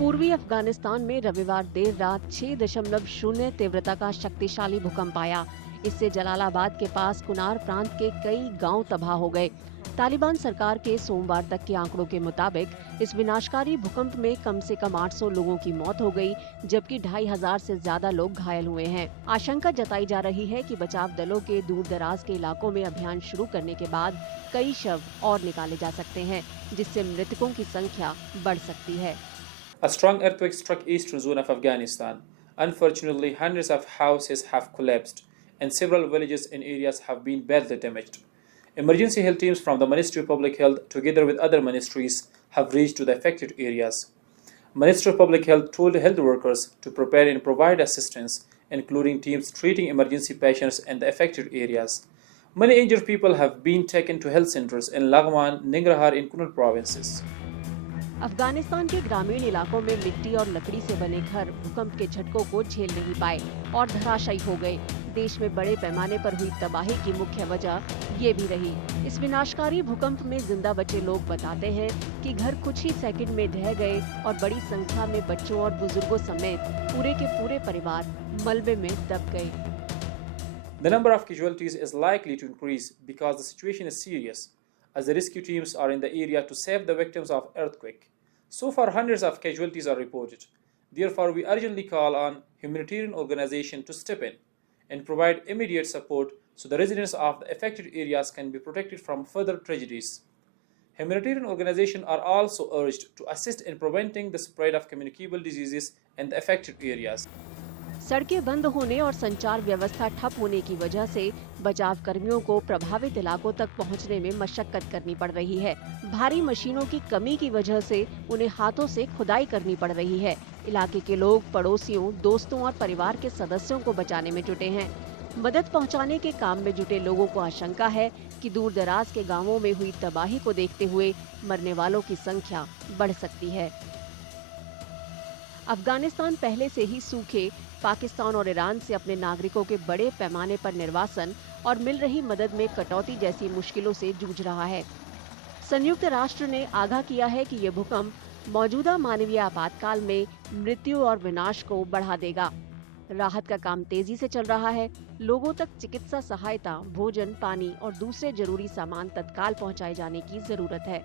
पूर्वी अफगानिस्तान में रविवार देर रात 6.0 तीव्रता का शक्तिशाली भूकंप आया। इससे जलालाबाद के पास कुनार प्रांत के कई गांव तबाह हो गए। तालिबान सरकार के सोमवार तक के आंकड़ों के मुताबिक इस विनाशकारी भूकंप में कम से कम 800 लोगों की मौत हो गई, जबकि 2500 से ज्यादा लोग घायल हुए हैं। आशंका जताई जा रही है कि बचाव दलों के दूर दराज के इलाकों में अभियान शुरू करने के बाद कई शव और निकाले जा सकते हैं, जिससे मृतकों की संख्या बढ़ सकती है। A strong earthquake struck eastern zone of Afghanistan. Unfortunately, hundreds of houses have collapsed and several villages and areas have been badly damaged. Emergency health teams from the Ministry of Public Health, together with other ministries, have reached to the affected areas. Ministry of Public Health told health workers to prepare and provide assistance, including teams treating emergency patients in the affected areas. Many injured people have been taken to health centers in Laghman, Nangarhar and Kunar provinces. Afghanistan के ग्रामीण इलाकों में मिट्टी और लकड़ी से बने घर भूकंप के झटकों को झेल नहीं पाए और धराशायी हो गए। देश में बड़े पैमाने पर हुई तबाही की मुख्य वजह ये भी रही। इस विनाशकारी भूकंप में जिंदा बचे लोग बताते हैं कि घर कुछ ही सेकंड में ढह गए और बड़ी संख्या में बच्चों और बुजुर्गों समेत पूरे के पूरे परिवार मलबे में दब गए। The number of casualties is likely to increase because the situation is serious, as the rescue teams are in the area to save the victims of earthquake. So far, hundreds of casualties are reported. Therefore, we urgently call on humanitarian organizations to step in and provide immediate support so the residents of the affected areas can be protected from further tragedies. Humanitarian organizations are also urged to assist in preventing the spread of communicable diseases in the affected areas. सड़कें बंद होने और संचार व्यवस्था ठप होने की वजह से बचाव कर्मियों को प्रभावित इलाकों तक पहुंचने में मशक्कत करनी पड़ रही है। भारी मशीनों की कमी की वजह से उन्हें हाथों से खुदाई करनी पड़ रही है। इलाके के लोग पड़ोसियों, दोस्तों और परिवार के सदस्यों को बचाने में जुटे हैं। मदद पहुंचाने के काम में जुटे लोगों को आशंका है कि दूर दराज के गाँवों में हुई तबाही को देखते हुए मरने वालों की संख्या बढ़ सकती है। अफगानिस्तान पहले से ही सूखे, पाकिस्तान और ईरान से अपने नागरिकों के बड़े पैमाने पर निर्वासन और मिल रही मदद में कटौती जैसी मुश्किलों से जूझ रहा है। संयुक्त राष्ट्र ने आगाह किया है कि ये भूकंप मौजूदा मानवीय आपातकाल में मृत्यु और विनाश को बढ़ा देगा। राहत का काम तेजी से चल रहा है। लोगों तक चिकित्सा सहायता, भोजन, पानी और दूसरे जरूरी सामान तत्काल पहुंचाए जाने की जरूरत है।